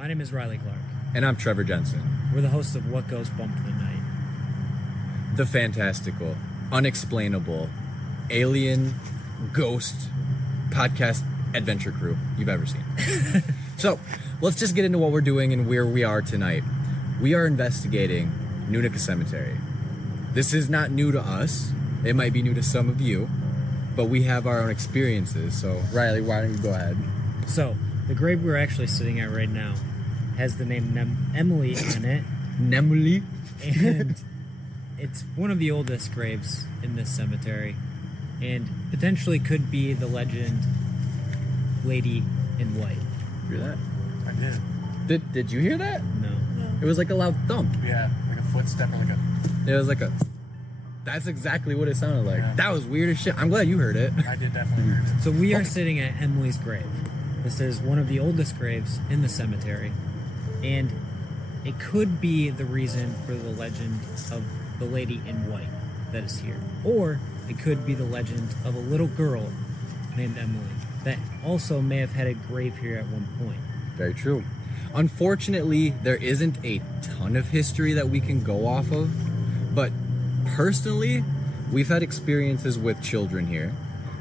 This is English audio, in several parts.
My name is Riley Clark. And I'm Trevor Jensen. We're the hosts of What Goes Bump Tonight. The fantastical, unexplainable, alien, ghost podcast adventure crew you've ever seen. So, let's just get into what we're doing and where we are tonight. We are investigating Nunica Cemetery. This is not new to us. It might be new to some of you, but we have our own experiences. So, Riley, why don't you go ahead? So, the grave we're actually sitting at right now has the name Emily on it. Nemly? And it's one of the oldest graves in this cemetery. And potentially could be the legend Lady in White. Hear that? I did. Did you hear that? No. It was like a loud thump. Yeah, like a footstep or like a... It was like a... That's exactly what it sounded like. Yeah. That was weird as shit. I'm glad you heard it. I did definitely hear it. So we are sitting at Emily's grave. This is one of the oldest graves in the cemetery. And it could be the reason for the legend of the Lady in White that is here. Or it could be the legend of a little girl named Emily that also may have had a grave here at one point. Very true. Unfortunately, there isn't a ton of history that we can go off of, but personally, we've had experiences with children here,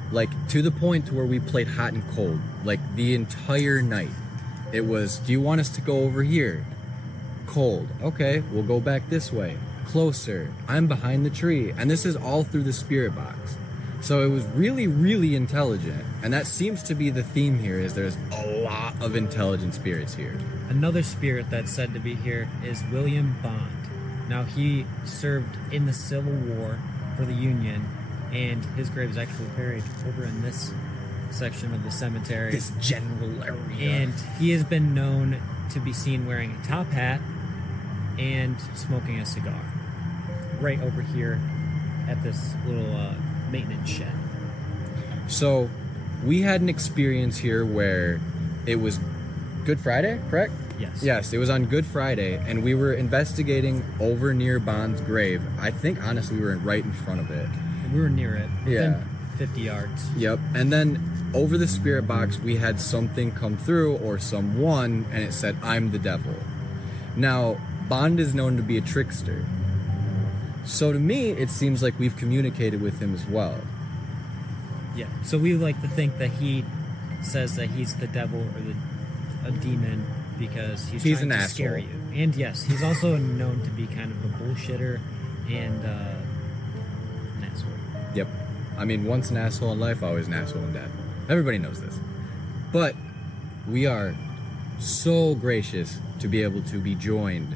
like to the point where we played hot and cold, like the entire night. It was, do you want us to go over here? Cold. Okay, we'll go back this way. Closer. I'm behind the tree. And this is all through the spirit box. So it was really, really intelligent. And that seems to be the theme here, is there's a lot of intelligent spirits here. Another spirit that's said to be here is William Bond. Now, he served in the Civil War for the Union, and his grave is actually buried over in this section of the cemetery. This general area. And he has been known to be seen wearing a top hat and smoking a cigar right over here at this little maintenance shed. So we had an experience here where it was Good Friday, correct? Yes. Yes, it was on Good Friday, and we were investigating over near Bond's grave. I think, honestly, we were right in front of it. We were near it, within Yeah. 50 yards. Yep. And then over the spirit box, we had something come through, or someone, and it said, "I'm the devil." Now, Bond is known to be a trickster. So to me, it seems like we've communicated with him as well. Yeah. So we like to think that he says that he's the devil or a demon because he's trying an to scare asshole. you. And yes, he's also known to be kind of a bullshitter and an asshole. Yep. I mean, once an asshole in life, always an asshole in death. Everybody knows this. But we are so gracious to be able to be joined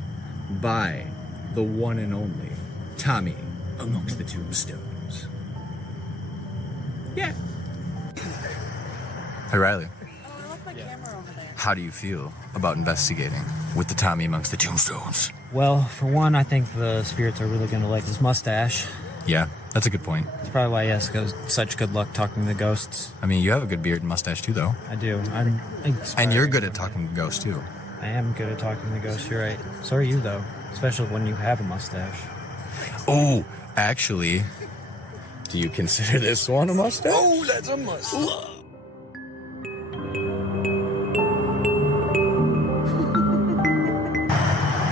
by the one and only Tommy amongst the tombstones. Yeah. Hey, Riley. I left my camera over there. How do you feel about investigating with the Tommy amongst the tombstones? Well, for one, I think the spirits are really going to like his mustache. Yeah, that's a good point. That's probably why he has such good luck talking to ghosts. I mean, you have a good beard and mustache too, though. I do. I'm And you're good at talking to ghosts too. I am good at talking to ghosts, you're right. So are you, though. Especially when you have a mustache. Oh, actually, do you consider this one a mustache? Oh, that's a mustache.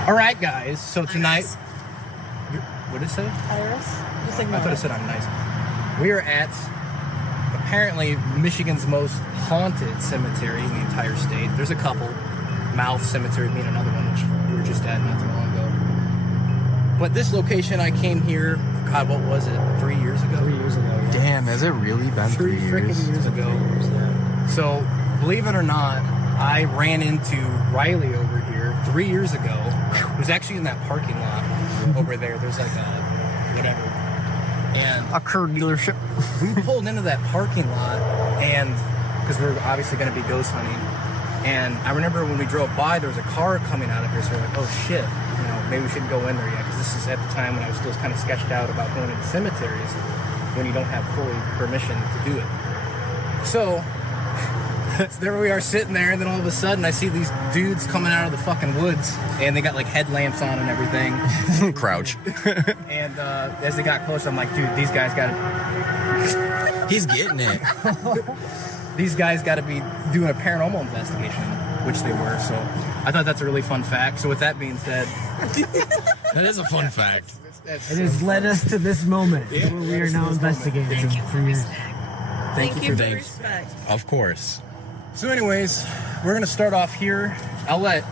All right, guys. So tonight, what did it say? Iris? Just I thought it said I'm nice. We are at apparently Michigan's most haunted cemetery in the entire state. There's a couple. Mouth Cemetery being another one, which we were just at not too long ago. But this location, I came here, God, what was it, 3 years ago? 3 years ago, yeah. Damn, has it really been 3 years? Freaking years ago. So, believe it or not, I ran into Riley over here 3 years ago. It was actually in that parking lot over there. There's like a whatever. And A car dealership. we pulled into that parking lot, and because we were obviously going to be ghost hunting. And I remember when we drove by, there was a car coming out of here, so we're like, oh shit, you know, maybe we shouldn't go in there yet, because this is at the time when I was still kind of sketched out about going into cemeteries when you don't have fully permission to do it. So there we are sitting there, and then all of a sudden I see these dudes coming out of the fucking woods, and they got like headlamps on and everything. Crouch. And as they got closer, I'm like, dude, these guys gotta He's getting it. these guys gotta be doing a paranormal investigation. which they were. So I thought that's a really fun fact. So with that being said, That is a fun fact. It has led us to this moment where we are now investigating. Thank you for Thanks. respect. Of course. So anyways, we're gonna start off here. I'll let,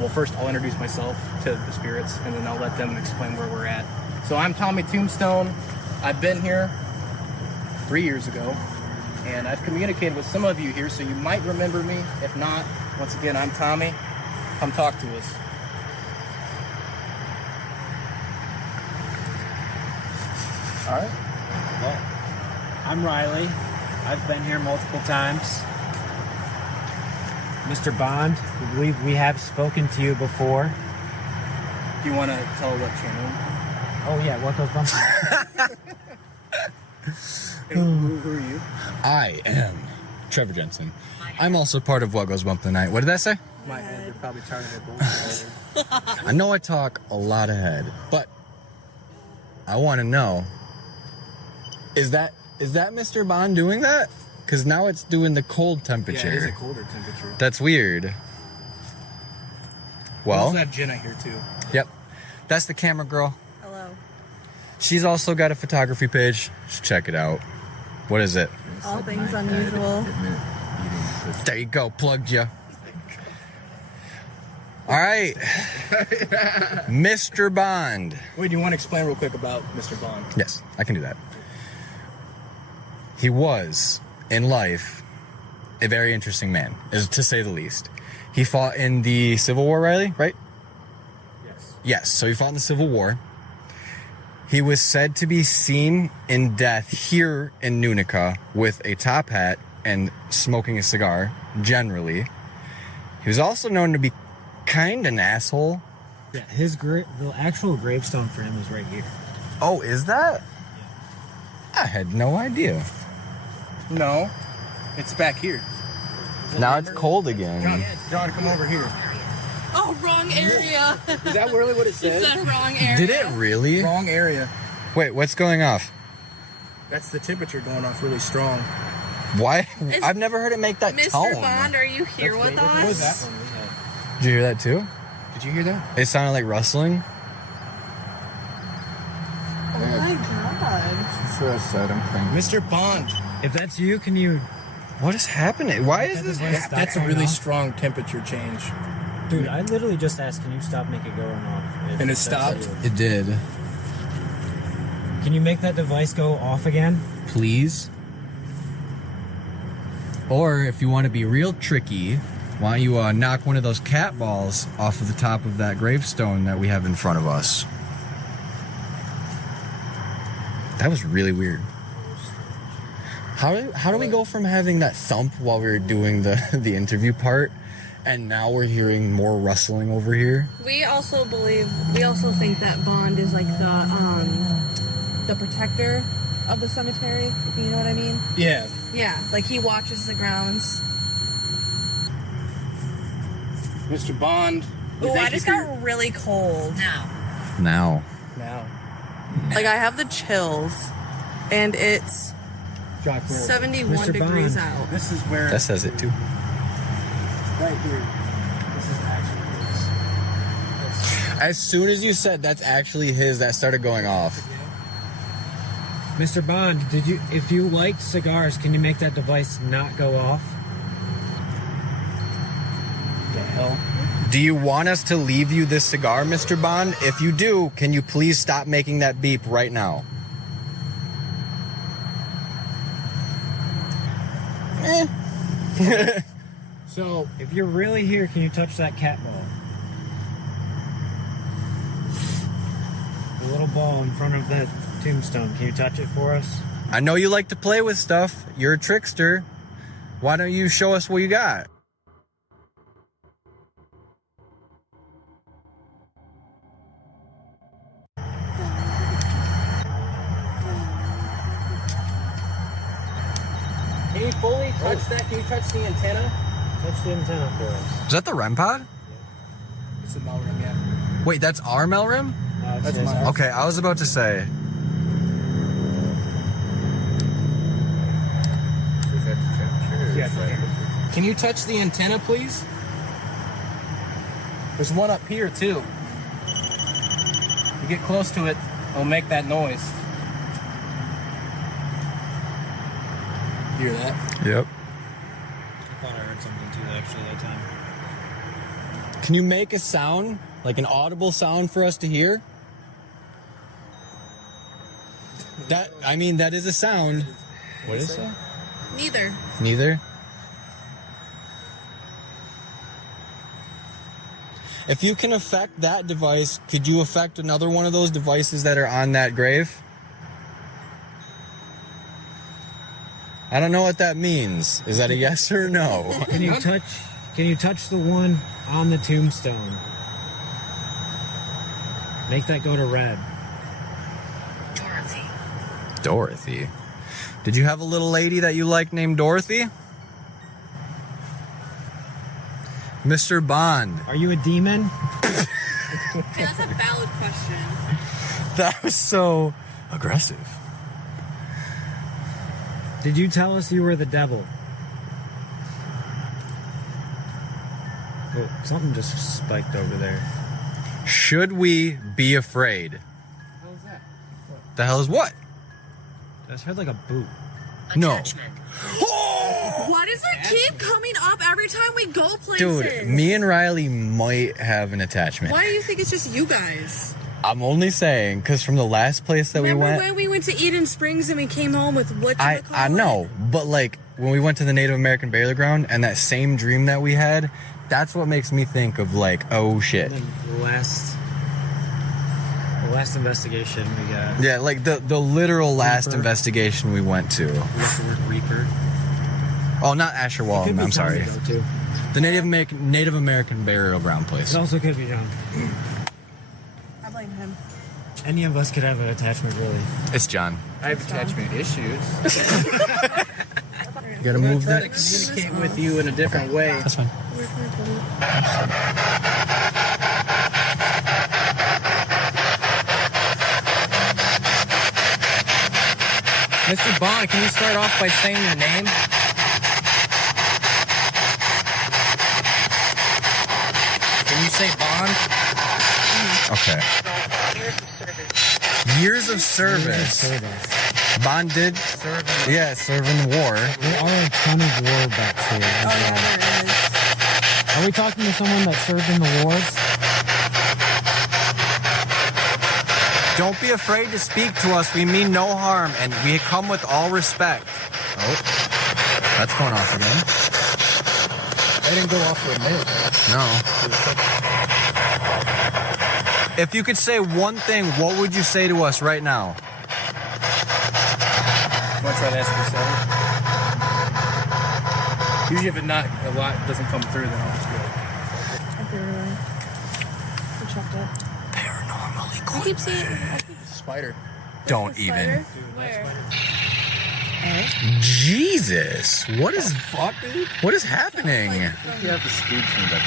well, first I'll introduce myself to the spirits, and then I'll let them explain where we're at. So I'm Tommy Tombstone. I've been here 3 years ago, and I've communicated with some of you here, so you might remember me. If not, once again, I'm Tommy. Come talk to us. All right. Well, I'm Riley. I've been here multiple times. Mr. Bond, we believe we have spoken to you before. Do you want to tell what channel? Oh yeah, Whatgoesbump. Who are you? I am Trevor Jensen. I'm also part of What Goes Bump tonight. What did that say? My head. You're probably tired of it. I know I talk a lot ahead, but I want to know, is that Mr. Bond doing that? Because now it's doing the cold temperature. Yeah, it is a colder temperature. That's weird. We Well, also have Jenna here too. yep. That's the camera girl. Hello. She's also got a photography page. Just check it out. What is it? All things unusual. There you go. Plugged you. All right. Mr. Bond. Wait, do you want to explain real quick about Mr. Bond? Yes, I can do that. He was, in life, a very interesting man, to say the least. He fought in the Civil War, Riley, right? Yes. Yes, so he fought in the Civil War. He was said to be seen in death here in Nunica with a top hat and smoking a cigar, generally. He was also known to be kind of an asshole. Yeah, the actual gravestone for him is right here. Oh, is that? I had no idea. No, it's back here. Now it's cold again. John, come over here. Oh, wrong area. Is that really what it It's says? the wrong area. Did it really? Wrong area. Wait, what's going off? That's the temperature going off really strong. Why? Is- I've never heard it make that Mr. tone. Bond, are you here with What was that us? one we had? Did you hear that too? Did you hear that? It sounded like rustling. Oh my god. Mr. Bond. If that's you, can you... What is happening? Why is this? Stop That's a going really off? strong temperature change. Dude, I literally just asked, can you stop making it going off? And it that's stopped? you. It did. Can you make that device go off again? Please. Or if you want to be real tricky, why don't you knock one of those cat balls off of the top of that gravestone that we have in front of us? That was really weird. How do we go from having that thump while we were doing the interview part, and now we're hearing more rustling over here? We also think that Bond is like the protector of the cemetery, if you know what I mean. Yeah. Yeah, like he watches the grounds. Mr. Bond. Oh, I just got really cold. Now. Now. Like I have the chills, and it's John, come over. 71 Mr. degrees Bond. out. This is where. That says it too. Right here. This is actually his. As soon as you said that's actually his, that started going off. Mr. Bond, if you liked cigars, can you make that device not go off? The hell? Do you want us to leave you this cigar, Mr. Bond? If you do, can you please stop making that beep right now? So, If you're really here, can you touch that cat ball? The little ball in front of that tombstone. Can you touch it for us? I know you like to play with stuff. You're a trickster. Why don't you show us what you got? can you fully touch that? Can you touch the antenna? Touch the antenna for us. Is that the REM pod? It's a Melrim, yeah. Wait, that's our Melrim? That's his. mine. Okay, I was about to say. Can you touch the antenna, please? There's one up here too. You get close to it, it'll make that noise. Hear that? Yep. I thought I heard something too, actually, that time. Can you make a sound, like an audible sound for us to hear? That is a sound. What is that? Neither. Neither. If you can affect that device, could you affect another one of those devices that are on that grave? I don't know what that means. Is that a yes or no? Can you touch the one on the tombstone? Make that go to red. Dorothy. Did you have a little lady that you liked named Dorothy? Mr. Bond. Are you a demon? Okay, that's a valid question. That was so aggressive. Did you tell us you were the devil? Oh, something just spiked over there. Should we be afraid? What was that? The hell is what? I just heard like a boot. No. Why does it keep coming up every time we go places? Dude, me and Riley might have an attachment. Why do you think it's just you guys? I'm only saying, because from the last place that Remember we went... when we went to Eden Springs and we came home with what I know, but like, when we went to the Native American burial ground and that same dream that we had, that's what makes me think of like, oh shit. And then the last investigation we got. Yeah, like the literal last Reaper. investigation we went to. What's the word, Reaper? Oh, not Asher It Wall, could be I'm sorry. John, though, too. The Native American burial ground place. It also could be John. I blame him. Any of us could have an attachment, really. It's John. I have attachment issues. You gotta move Try to that. communicate with you in a different way. That's fine. Mr. Bond, can you start off by saying your name? Can you say Bond? Okay. Years of service. Bond did, serve in the war. There are a ton of war bets here. as well. there is. Are we talking to someone that served in the wars? Don't be afraid to speak to us. We mean no harm, and we come with all respect. Oh, that's going off again. I didn't go off for a minute. No. If you could say one thing, what would you say to us right now? Want to try to ask for seven? Usually if it not a lot doesn't come through, then I'll just go. Okay, really. I checked it. Paranormally I keep seeing. It's a spider. Don't even. Where? Jesus, what is happening? You have the speed turned up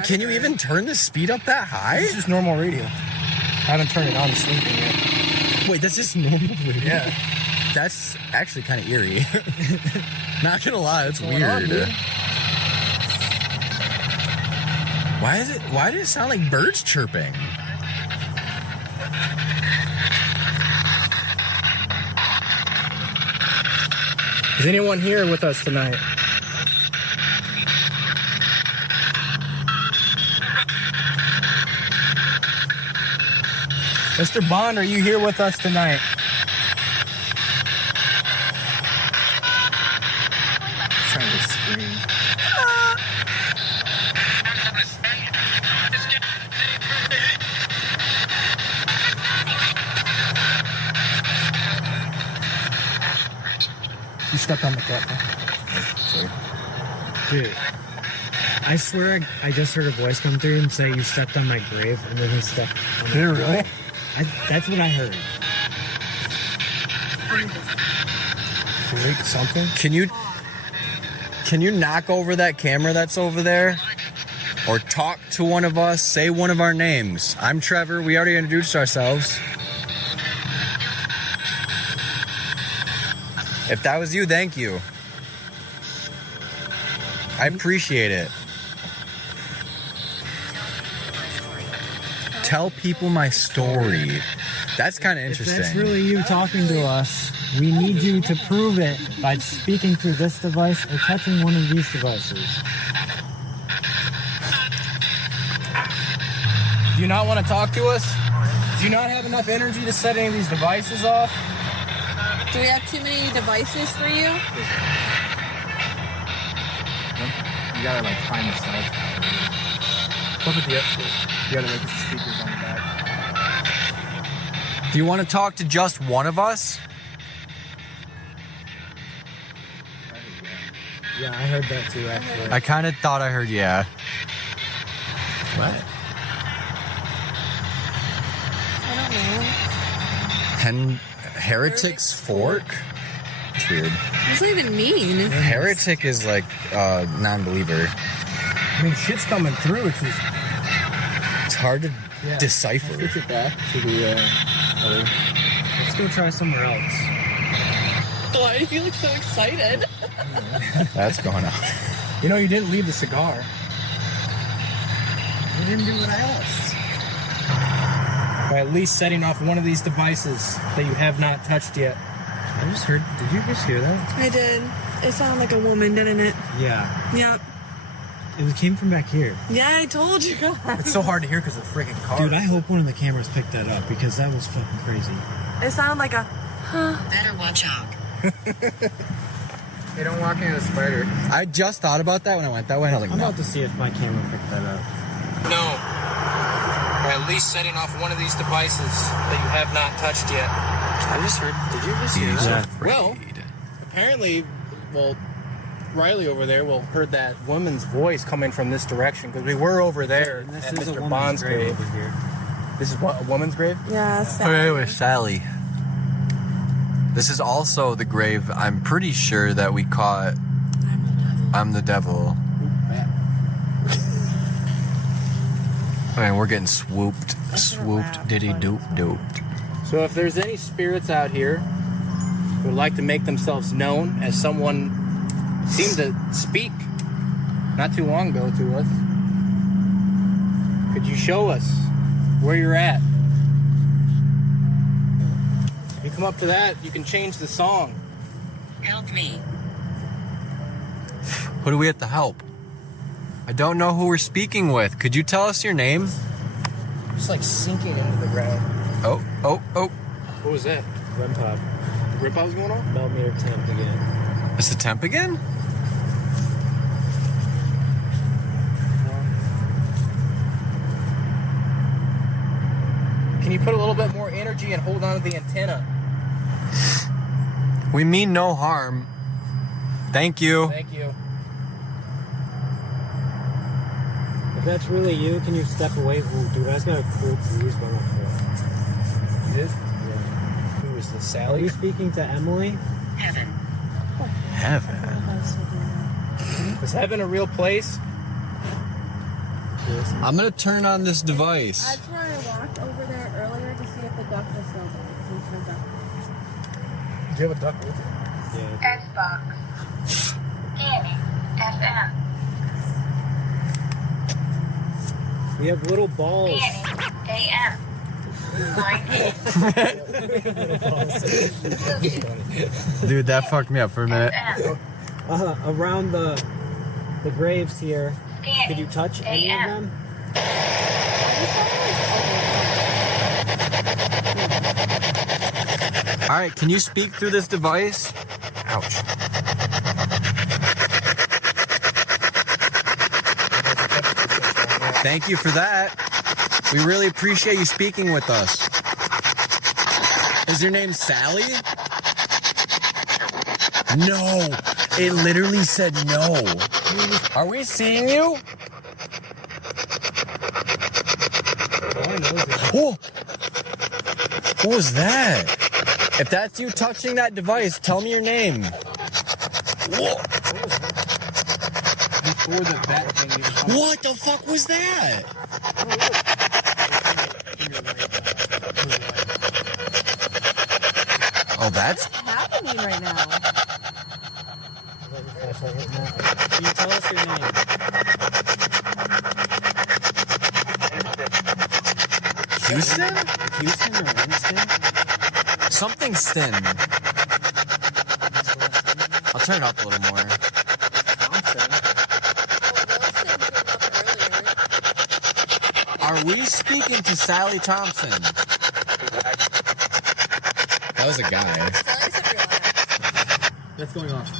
to Can you even turn the speed up that high? It's just normal radio. I haven't turned it on to sleeping yet. Wait, that's just normal radio? Yeah. That's actually kind of eerie. Not gonna lie, it's What's going on, weird. dude? Why did it sound like birds chirping? Is anyone here with us tonight? Mr. Bond, are you here with us tonight? Trying to scream. You stepped on the cat. Sorry. Dude, I swear I just heard a voice come through and say you stepped on my grave, and then he stepped on my Did it grave. really? That's what I heard. Wait, something? Can you knock over that camera that's over there? Or talk to one of us, say one of our names. I'm Trevor, we already introduced ourselves. If that was you, thank you. I appreciate it. Tell people my story. That's kind of If interesting. that's really you talking to us, we need you to prove it by speaking through this device or touching one of these devices. Do you not want to talk to us? Do you not have enough energy to set any of these devices off? Do we have too many devices for you? You gotta like find the cell tower. Flip it the other. You gotta make the speakers on the back. Do you want to talk to just one of us? Yeah, I heard that too, actually. I kind of thought I heard yeah. What? I don't know. Heretic's fork? It's weird. What does that even mean? Heretic is like non-believer. I mean, shit's coming through. It's just It's hard to decipher. switch it back to the other. Let's go try somewhere else. Why do you look so excited? That's going on. You know, you didn't leave the cigar. You didn't do what I asked. By at least setting off one of these devices that you have not touched yet. I just heard. Did you just hear that? I did. It sounded like a woman, didn't it? Yeah. Yep. It came from back here. Yeah, I told you guys. It's so hard to hear because of the freaking car. Dude, I hope one of the cameras picked that up because that was fucking crazy. It sounded like a. Better watch out. They don't walk into a spider. I just thought about that when I went that way, and I was like, I'm no. about to see if my camera picked that up. No. By at least setting off one of these devices that you have not touched yet. I just heard. Did you just hear He's that? Well, afraid. apparently, well, Riley over there heard that woman's voice coming from this direction because we were over there And this at is a Mr. woman's Bond's grave. over here. This is what, a woman's grave? Yeah, Okay, with Sally. This is also the grave I'm pretty sure that we caught. I'm the devil. I mean, we're getting swooped. Swooped, diddy doop dooped. So if there's any spirits out here who would like to make themselves known as someone seemed to speak not too long ago to us, could you show us where you're at? If you come up to that, you can change the song. Help me. Who do we have to help? I don't know who we're speaking with. Could you tell us your name? Just like sinking into the ground. Oh, oh, oh. What was that? REM pod. Rip was going on? Millimeter temp again. It's the temp again? Can you put a little bit more energy and hold on to the antenna? We mean no harm. Thank you. Thank you. If that's really you, can you step away? Ooh, dude, I just got a cool bruise by my foot. You did? Yeah. Who was this, Are Sally? you speaking to Emily? Heaven. Heaven. Is heaven a real place? I'm gonna turn on this device. That's where I walked over there earlier to see if the duck was still there. Because he turned up. Do you have a duck with you? Yeah. Xbox. Scanning. FM. We have little balls. Scanning. AM. Line 8. Dude, that fucked me up for a minute. FM. Around the graves here. Scanning. Could you touch any of them? Alright, can you speak through this device? Ouch. Thank you for that. We really appreciate you speaking with us. Is your name Sally? No. It literally said no. Are we seeing you? Oh. What was that? If that's you touching that device, tell me your name. Whoa. Before the bat thing, you just What the fuck was that? Oh, that's What's happening right now? Can you tell us your name? Houston? Houston or Winston? Something Stin. I'll turn it up a little more. Are we speaking to Sally Thompson? That was a guy. That's going off.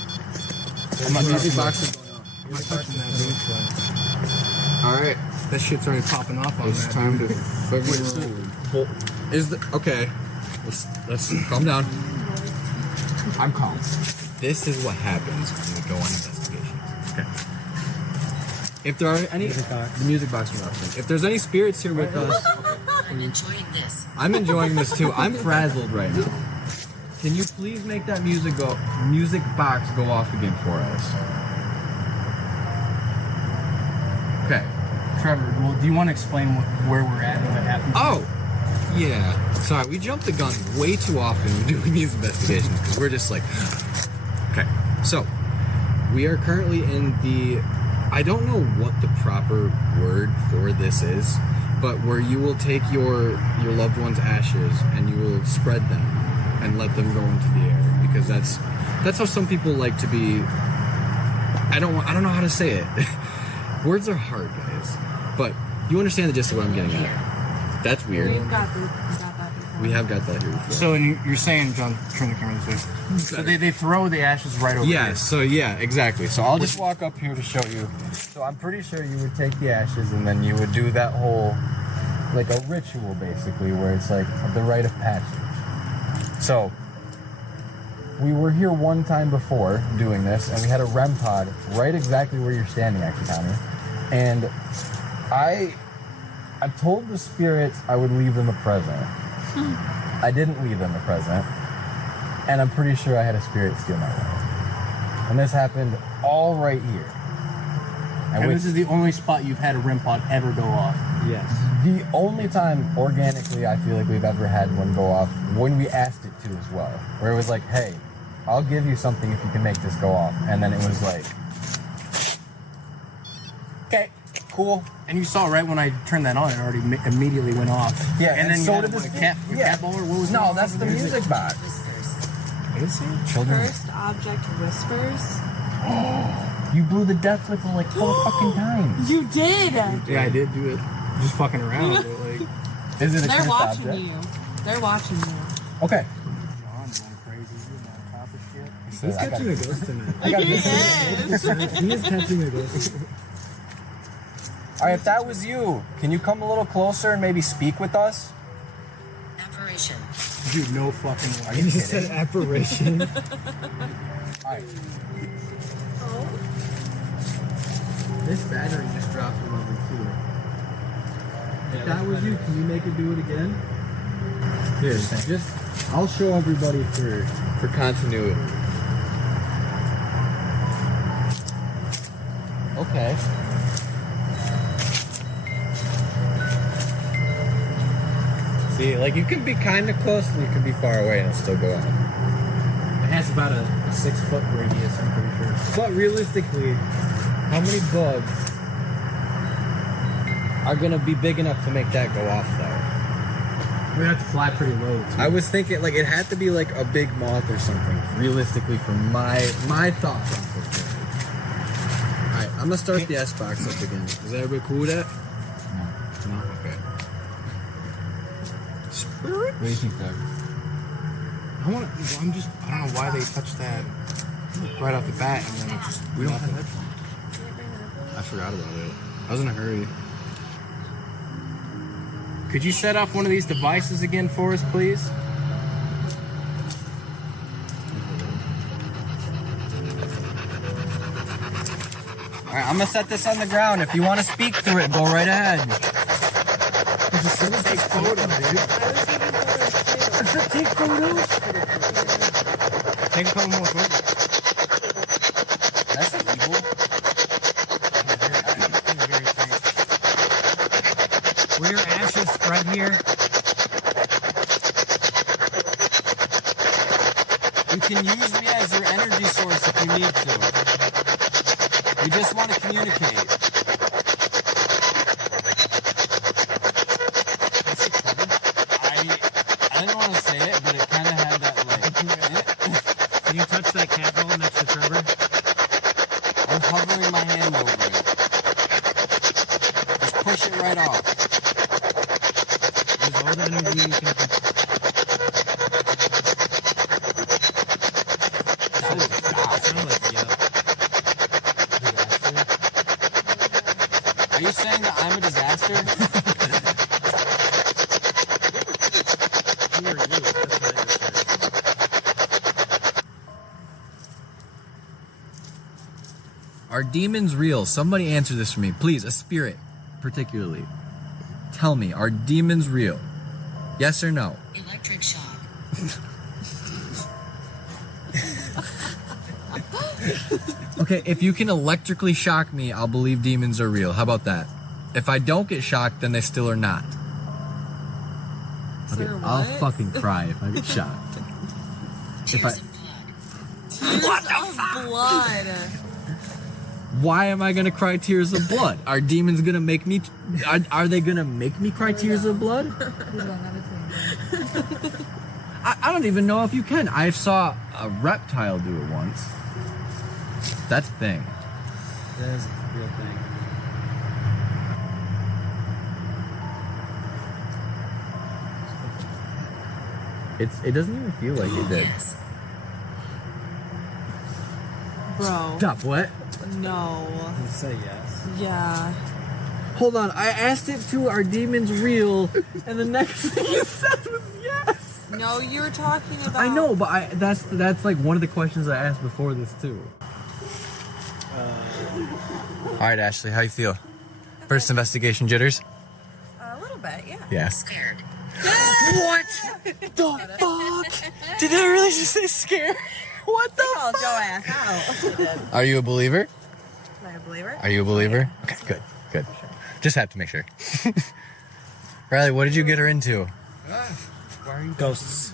My music box is going off. I'm not touching that, dude. Alright. That shit's already popping off on It's that. time to fucking roll. Okay. Let's calm down. I'm calm. This is what happens when we go on investigations. Okay. If there are any the music box went off. If there's any spirits here with us, I'm enjoying this. I'm enjoying this too. I'm frazzled right now. Can you please make that music box go off again for us? Okay. Trevor, well, do you want to explain where we're at and what happened? Oh, yeah. Sorry, we jump the gun way too often doing these investigations because we're just like, okay. So, we are currently in the, I don't know what the proper word for this is, but where you will take your loved one's ashes and you will spread them and let them go into the air because that's how some people like to be. I don't know how to say it. Words are hard, guys. But you understand the gist of what I'm getting at. That's weird. We've got that before. We have got that here before. So you're saying, John, turn the camera this way. So they throw the ashes right over Yeah, here. so yeah, exactly. So I'll just walk up here to show you. So I'm pretty sure you would take the ashes and then you would do that whole, like a ritual basically, where it's like the rite of passage. So, we were here one time before doing this, and we had a REM pod right exactly where you're standing, actually, Tommy. And I told the spirits I would leave them a present. I didn't leave them a present, and I'm pretty sure I had a spirit steal my wallet. And this happened all right here. And this is the only spot you've had a REM pod ever go off. Yes. The only time organically I feel like we've ever had one go off when we asked it to as well, where it was like, hey, I'll give you something if you can make this go off. And then it was like, okay, cool. And you saw right when I turned that on, it already immediately went off. Yeah, and then so you had did a this cat yeah. ball or what was No, it? that's the music box. Whispers. Is it? Children. First object whispers. You blew the death whistle like 4 fucking times. You did. Yeah, I did do it. Just fucking around. But like, Is it a They're cursed watching object? you. They're watching you. Okay. John's going crazy. He's on top of shit. He's catching a ghost tonight. I got He this. is. He is catching a ghost. Alright, if that was you, can you come a little closer and maybe speak with us? Apparition. Dude, no fucking way. Are you He just said kidding? apparition. Alright. This battery just dropped to level 2. If that was you, can you make it do it again? Here, just I'll show everybody for continuity. Okay. See, like you could be kind of close and you could be far away and it'll still go out. It has about a 6-foot radius, I'm pretty sure. But realistically, how many bugs are gonna be big enough to make that go off though? We have to fly pretty low, too. I was thinking like it had to be like a big moth or something. Realistically, from my thought process. All right, I'm gonna start the S box up again. Is everybody cool with that? No. No. Okay. Spirit. What do you think, Doug? I don't know why they touched that right off the bat, and then it just... We don't have headphones. I forgot about it. I was in a hurry. Could you set off one of these devices again for us, please? All right, I'm gonna set this on the ground. If you want to speak through it, go right ahead. Take photo, dude. Take photos. Take a couple more photos. That's evil. Were your ashes spread here? You can use me as your energy source if you need to. We just want to communicate. Is it covered? push it right off. Use all the energy you can. That was Sound like yeah. Are you saying that I'm a disaster? Who are you? That's what I just said. Are demons real? Somebody answer this for me. Please, a spirit, particularly. Tell me, are demons real? Yes or no? Electric shock. Okay, if you can electrically shock me, I'll believe demons are real. How about that? If I don't get shocked, then they still are not. Okay, Sir, I'll what? fucking cry if I get shocked. Tears I- of blood. What the blood. Why am I gonna cry tears of blood? Are demons gonna make me? Are they gonna make me cry tears of blood? I don't even know if you can. I saw a reptile do it once. That's a thing. That is a real thing. It doesn't even feel like it did. Yes. Bro. Stop. What? No. Let's say yes. Yeah. Hold on. I asked it to. Are demons real? And the next thing you said was yes. No, you were talking about. I know, but that's like one of the questions I asked before this too. All right, Ashley, how you feel? First investigation jitters? A little bit, yeah. Yeah. Scared. What the fuck? Did I really just say scared? What the? Called Joe ass out. Are you a believer? Am I a believer? Are you a believer? Okay, good, good. Just have to make sure. Riley, what did you get her into? Ghosts.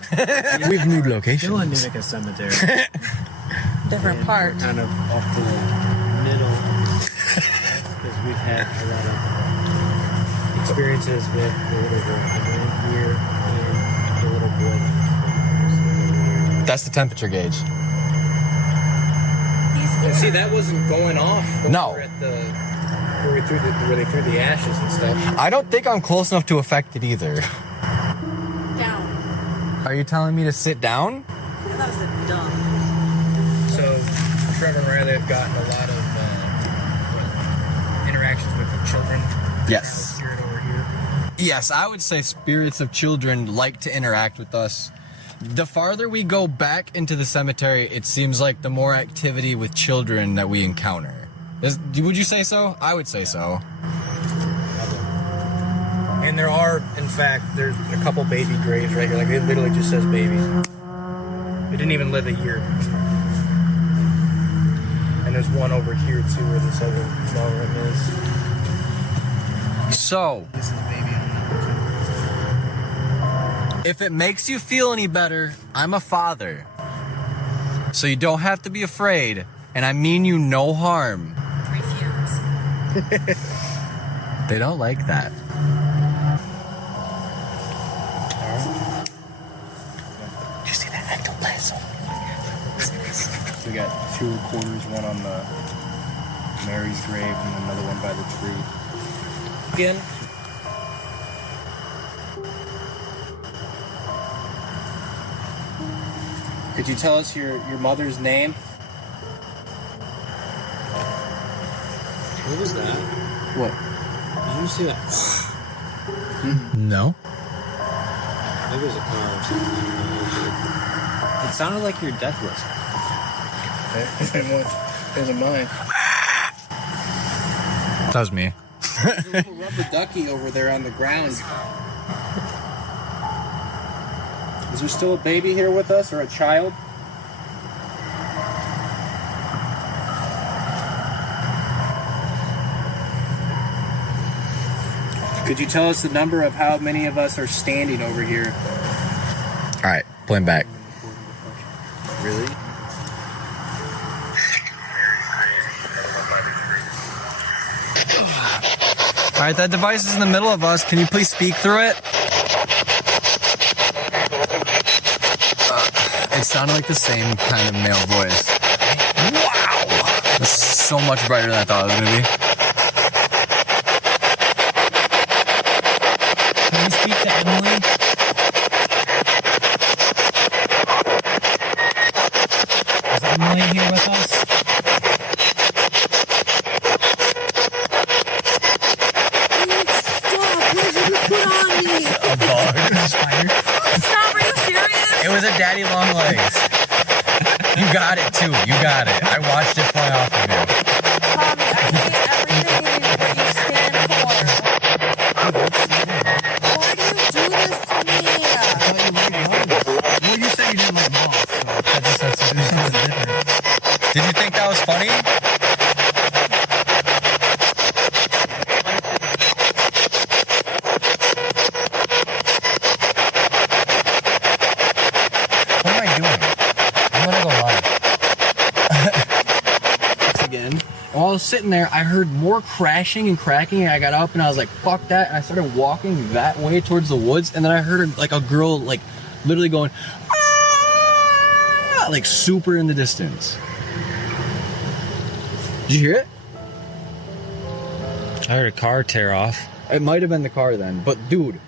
We've moved location. Still in Nunica Cemetery. Different And part. Kind of off to the middle. Because we've had a lot of experiences with the little girl here and the little boy. That's the temperature gauge. He's And see, that wasn't going off. When No. we were at the, where they threw the ashes and stuff. I don't think I'm close enough to affect it either. down. Are you telling me to sit down? I thought it was a dumb. So, Trevor and Riley have gotten a lot of interactions with the children. Yes. Spirit over here. Yes, I would say spirits of children like to interact with us. The farther we go back into the cemetery, it seems like the more activity with children that we encounter. Would you say so? I would say so. And there are, in fact, there's a couple baby graves right here. Like, it literally just says babies. It didn't even live a year. And there's one over here, too, where this other ballroom is. So, This is baby on that one, if it makes you feel any better, I'm a father. So you don't have to be afraid, and I mean you no harm. Refuse. They don't like that. Did you see that ectoplasm? We got two quarters, one on the Mary's grave and another one by the tree. Again? Could you tell us your mother's name? What was that? What? Did you see that? No. Maybe it was a car or something. It sounded like your death whistle. There's a mine. That was me. There's a little rubber ducky over there on the ground. Is there still a baby here with us or a child? Could you tell us the number of how many of us are standing over here? All right, playing back. Really? All right, that device is in the middle of us. Can you please speak through it? It sounded like the same kind of male voice. Wow! That's so much brighter than I thought it was gonna a daddy long legs. You got it too. You got it. I watched it fly off of you. Tommy, I hate everything what you stand for. Why do you do this to me? Well, you said you didn't like moths, so That's different. Did you think that was funny? What am I doing? I'm gonna go live. again. And while I was sitting there, I heard more crashing and cracking, and I got up and I was like, fuck that, and I started walking that way towards the woods, and then I heard like a girl like literally going, ah, like super in the distance. Did you hear it? I heard a car tear off. It might have been the car then, but dude,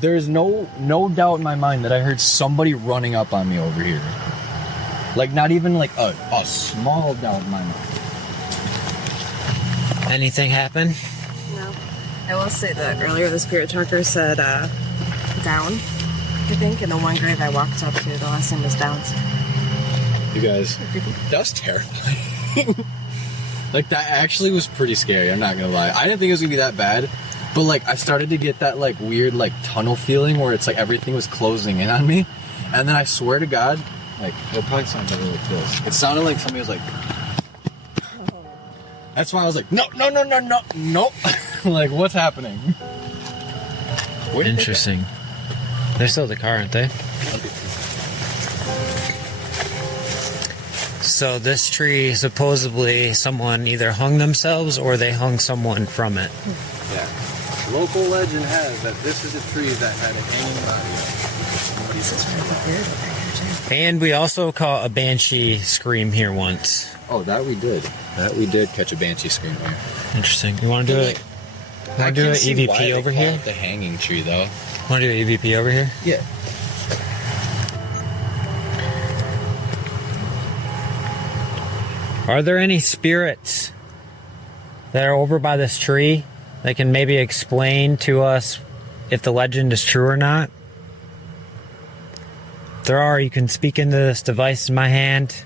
there's no doubt in my mind that I heard somebody running up on me over here. Like not even like a small doubt in my mind. Anything happen? No. I will say that earlier the spirit talker said down, I think, and the one grave I walked up to, the last name was Downs. You guys, that was terrifying. Like that actually was pretty scary, I'm not gonna lie. I didn't think it was gonna be that bad, but like I started to get that like weird like tunnel feeling where it's like everything was closing in on me, and then I swear to God, like it probably sounded like this. It sounded like somebody was like, that's why I was like, no. Like what's happening? Where did they go? Interesting. They're still at the car, aren't they? So this tree, supposedly someone either hung themselves or they hung someone from it. Yeah. Local legend has that this is a tree that had a hanging body. And we also caught a banshee scream here once. Oh, that we did. That we did catch a banshee scream here. Interesting. You want to do it? Want to do an EVP over here? The hanging tree, though. Want to do an EVP over here? Yeah. Are there any spirits that are over by this tree that can maybe explain to us if the legend is true or not? If there are, you can speak into this device in my hand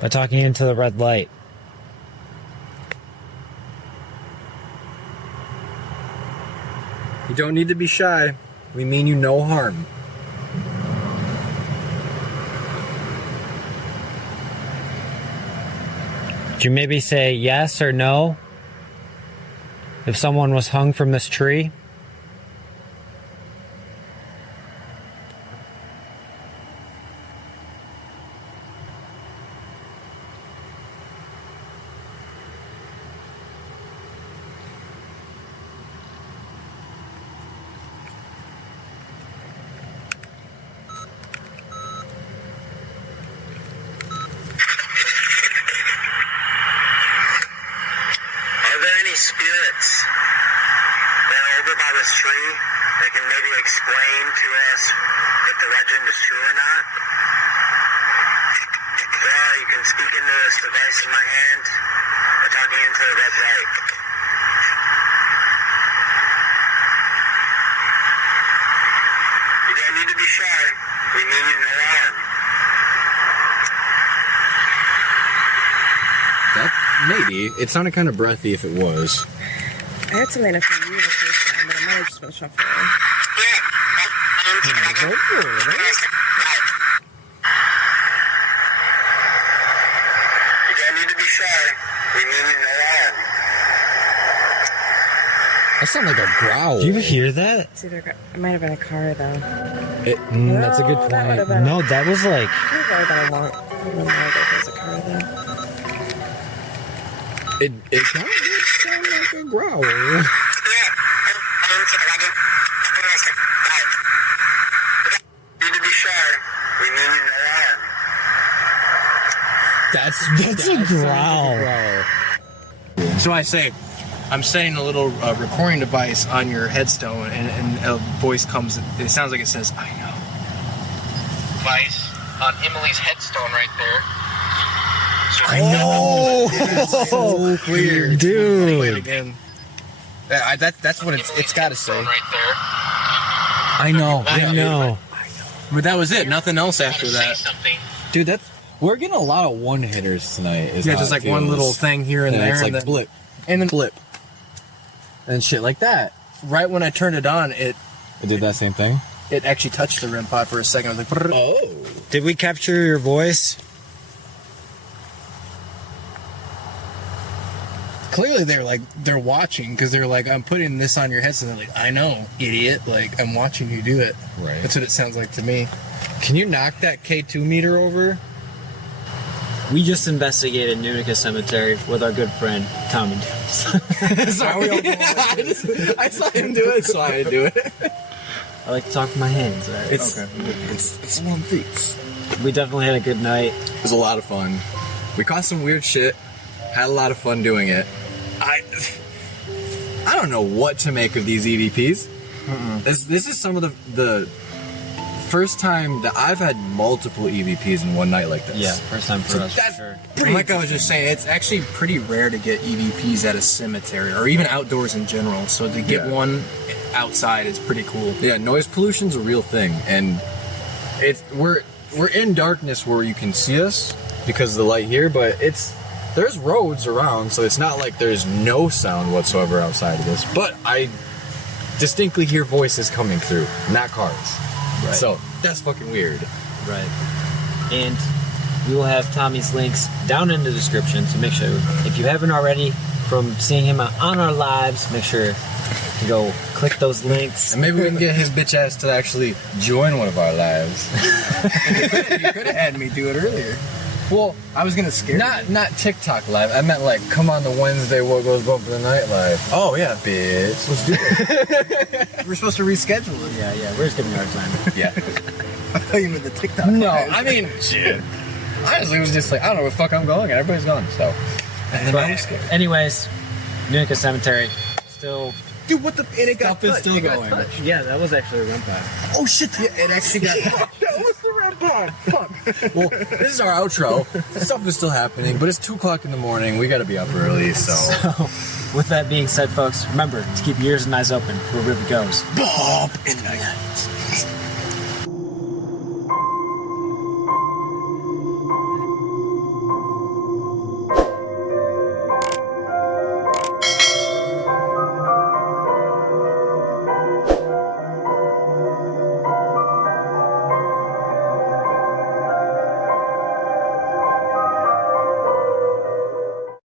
by talking into the red light. You don't need to be shy. We mean you no harm. Could you maybe say yes or no if someone was hung from this tree? Spirits that are over by this tree that can maybe explain to us if the legend is true or not? Yeah, you can speak into this device in my hand by talking into the red light. You don't need to be shy. We mean you no harm. That maybe. It sounded kind of breathy if it was. I heard something from you the first time, but it might have just been shuffling. You don't need to be shy. We mean you no harm. That sounded like a growl. Do you hear that? It's either it might have been a car though. That's a good No, that would have point. been- No, that was like... I think that would have been a long. I don't know if it was a car though. It kind of did sound like a growl. Need to be shy. We mean you no harm. That's a growl. So I say, I'm setting a little recording device on your headstone, and a voice comes. It sounds like it says, "I know." Device on Emily's headstone right there. I know. Oh, so clear, dude. Play it again. That's what it's got to say. Right there. I know. I know. But that was it. Nothing else after that. Dude, we're getting a lot of one hitters tonight. Yeah, just like one little thing here and there. It's like and then, blip, and then flip, and shit like that. right when I turned it on, it did that same thing. It actually touched the REM pod for a second. I was like, Oh. Did we capture your voice? clearly they're watching because they're like, I'm putting this on your head. So they're like, I know, idiot. Like, I'm watching you do it. Right. That's what it sounds like to me. Can you knock that K2 meter over? We just investigated Nunica Cemetery with our good friend Tommy Jones. Sorry. I saw him do it, so I do it. I like to talk with my hands. Right? It's one fix. We definitely had a good night. It was a lot of fun. We caught some weird shit. Had a lot of fun doing it. I don't know what to make of these EVPs. This is some of the first time that I've had multiple EVPs in one night like this. Yeah, first time for us. That's for sure. pretty Like I was just saying, it's actually pretty rare to get EVPs at a cemetery or even outdoors in general. So to get one outside is pretty cool. Yeah, noise pollution's a real thing, and we're in darkness where you can see us because of the light here, but there's roads around, so it's not like there's no sound whatsoever outside of this. But I distinctly hear voices coming through, not cars. Right. So that's fucking weird. Right. And we will have Tommy's links down in the description, so make sure, if you haven't already, from seeing him on our lives, make sure to go click those links. And maybe we can get his bitch ass to actually join one of our lives. You could have had me do it earlier. Well, I was gonna scare you. not TikTok live. I meant like come on the Wednesday Whatgoesbump for the night live. Oh yeah, Bitch. let's do it. We're supposed to reschedule it. Yeah, we're just giving you our time. Yeah. I thought you meant the TikTok. No, guys. I mean, shit. Honestly, it was just like, I don't know where the fuck I'm going, and everybody's gone, so. And then I was scared. Anyways, Nunica Cemetery, still... Dude, what the? And it got Stuff is touched. still It got going. touched. Yeah, that was actually a REM pod. Oh shit! Yeah, it actually got. That was the REM pod. Fuck. Well, this is our outro. Stuff is still happening, but it's 2 o'clock in the morning. We gotta be up early, so. So, with that being said, folks, remember to keep your ears and eyes open for where the river goes. Bob in the night.